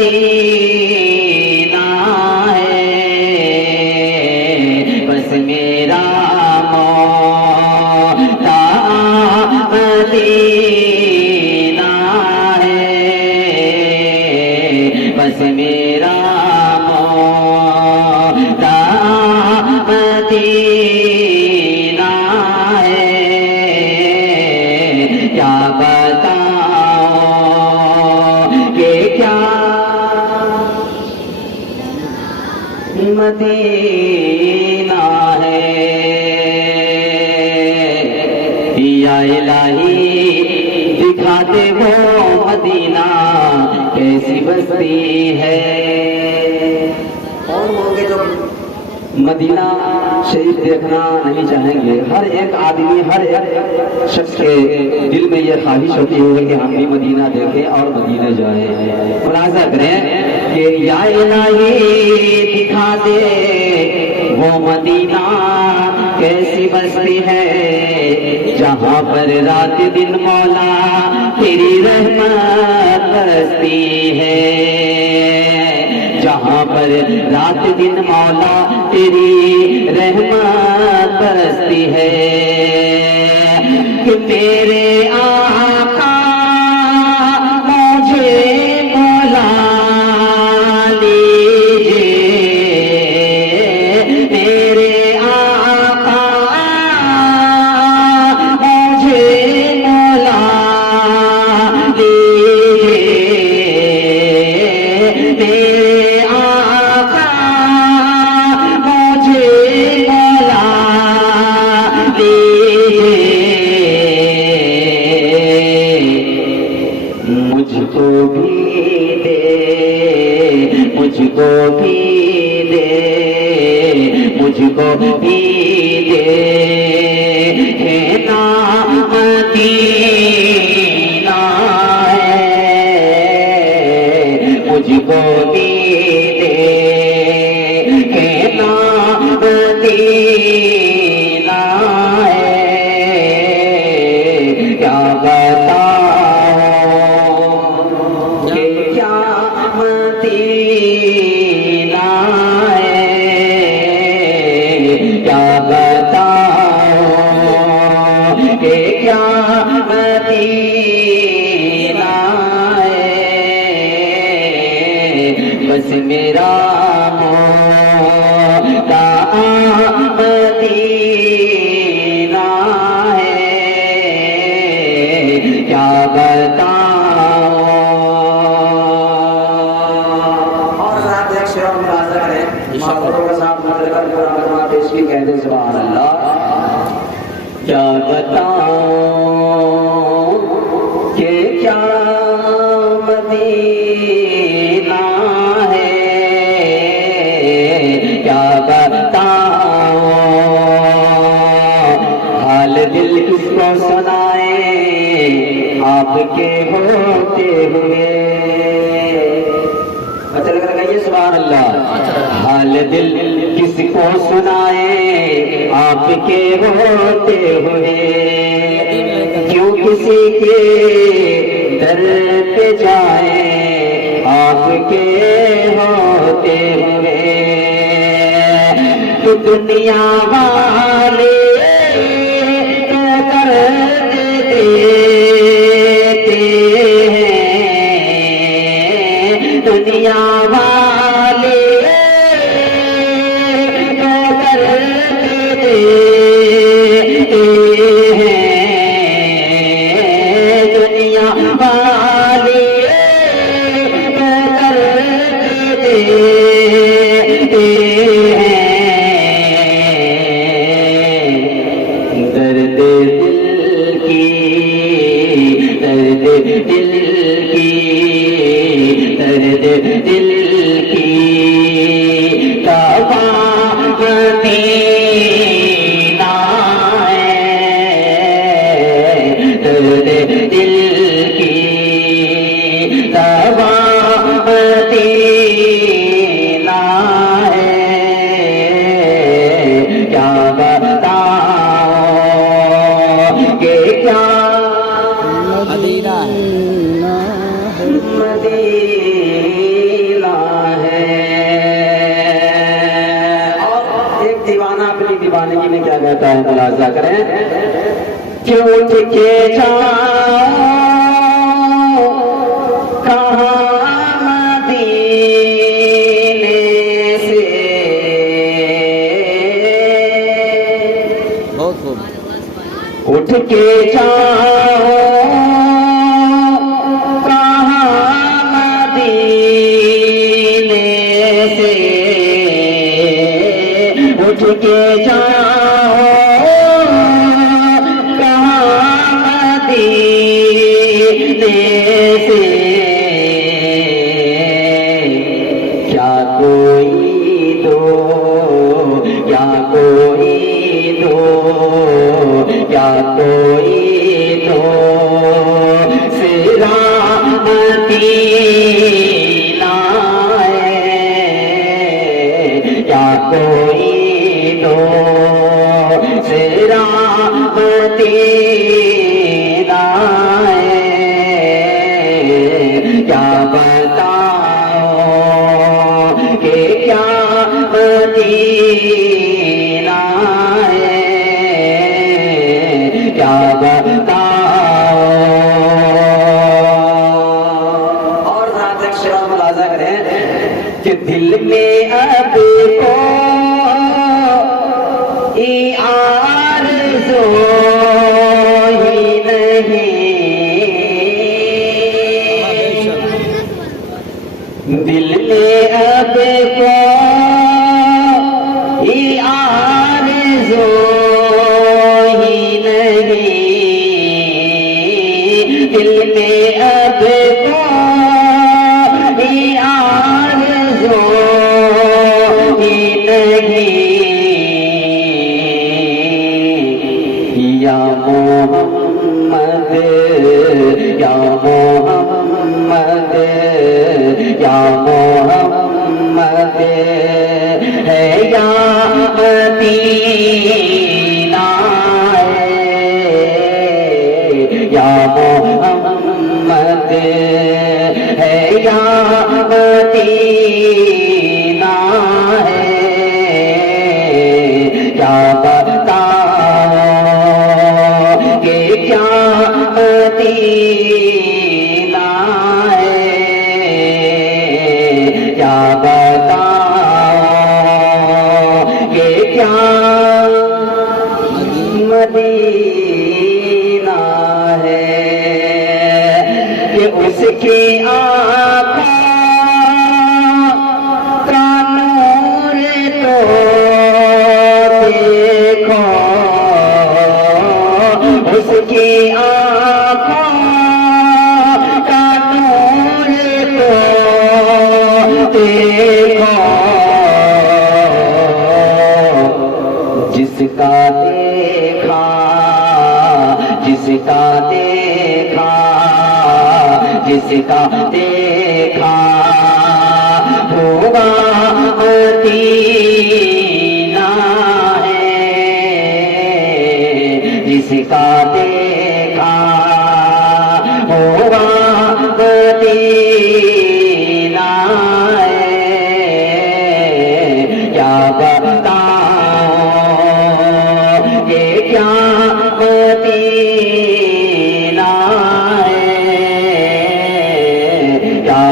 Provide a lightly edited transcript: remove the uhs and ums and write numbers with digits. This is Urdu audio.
مدینہ ہے، بس میرا مولا مدینہ ہے، بس میرا مولا مدینہ ہے، کیا بتاؤں کہ کیا مدینہ ہے، یا الہی دکھا دے وہ مدینہ کیسی بستی ہے۔ کون ہوں گے جو مدینہ شریف دیکھنا نہیں چاہیں گے؟ ہر ایک آدمی، ہر ایک شخص کے دل میں یہ خواہش ہوتی ہوگی کہ ہم بھی مدینہ دیکھیں اور مدینہ جائیں۔ ملاحظہ کریں کہ یا الہی دکھا دے وہ مدینہ کیسی بستی ہے، جہاں پر رات دن مولا تیری رحمت برستی ہے، جہاں پر رات دن مولا تیری رحمت برستی ہے، کہ میرے آقا مجھے مولا لیجیے، میرے آقا مجھے مولا لیجیے، میرے آقا مجھے مولا لیجیے، مجھ کو بھی دے، مجھ کو بھی دے، مجھ کو بھی دے، ہے نا مدینہ ہے، مجھ کو بھی دے، ہے نا مدینہ ہے، کیا بتاؤں کہ کیا مدینہ ہے، کیا بتاؤں کہ کیا مدینہ ہے، بس میرا مولا مدینہ ہے، کیا بتاؤں۔ اور ذرا ایک شعر اور ملاحظہ کریں، محبتوں کے ساتھ مدد کر قرآن پیش کی، کہتے سبحان اللہ۔ کیا بتاؤں کہ کیا مدینہ ہے، کیا بتاؤں حال دل کس کو سنائے آپ کے ہوتے ہوئے، اچھا لگ رہا ہے سبحان اللہ۔ حال دل کس کو سنائے آپ کے ہوتے ہوئے، کیوں کسی کے در پہ جائیں آپ کے ہوتے ہوئے، تو دنیا والے تو درد دیتے ہیں، دنیا والے تو درد دیتے ہیں، دنیا والے تو درد دیتے ہیں، درد دل کی، درد دل کی، درد دل کی دوا مدینہ ہے، درد دل کی دوا مدینہ ہے، کیا بتاؤں کہ کیا مدینہ ہے، مدینہ ہوتا ہے ملاحظہ کریں کہ اٹھ کے جاؤ کہاں مدینے سے اٹھ کے جاؤ اٹھ کے جاؤ کہاں مدینے سے کیا کوئی دو کیا کوئی دو کیا کوئی دو سلامتی لائے کیا کوئی سلامتی لائے کیا بتاؤ کہ کیا مدینہ ہے کیا بتاؤ اور ذرا تک شعر ملاحظہ کریں کہ دل میں اب کو آرزو ہی نہیں دل میں اب کوئی آرزو ہی نہیں دل میں اب کوئی آرزو ہی نہیں یا محمد یا محمد یا محمد ہے یا مدینہ ہے یا محمد ہے یا مدینہ ہے کیا مدینہ ہے کیا بتاؤ کہ کیا مدینہ ہے کہ اس کی آنکھوں کا نور تو دیکھو اس کی جس کا دیکھا جس کا دیکھا جس کا دیکھا ہوگا مدینہ ہے جس کا دیکھا ہوگا مدینہ ہے کیا بتاؤ کہ کیا مدینہ ہے کیا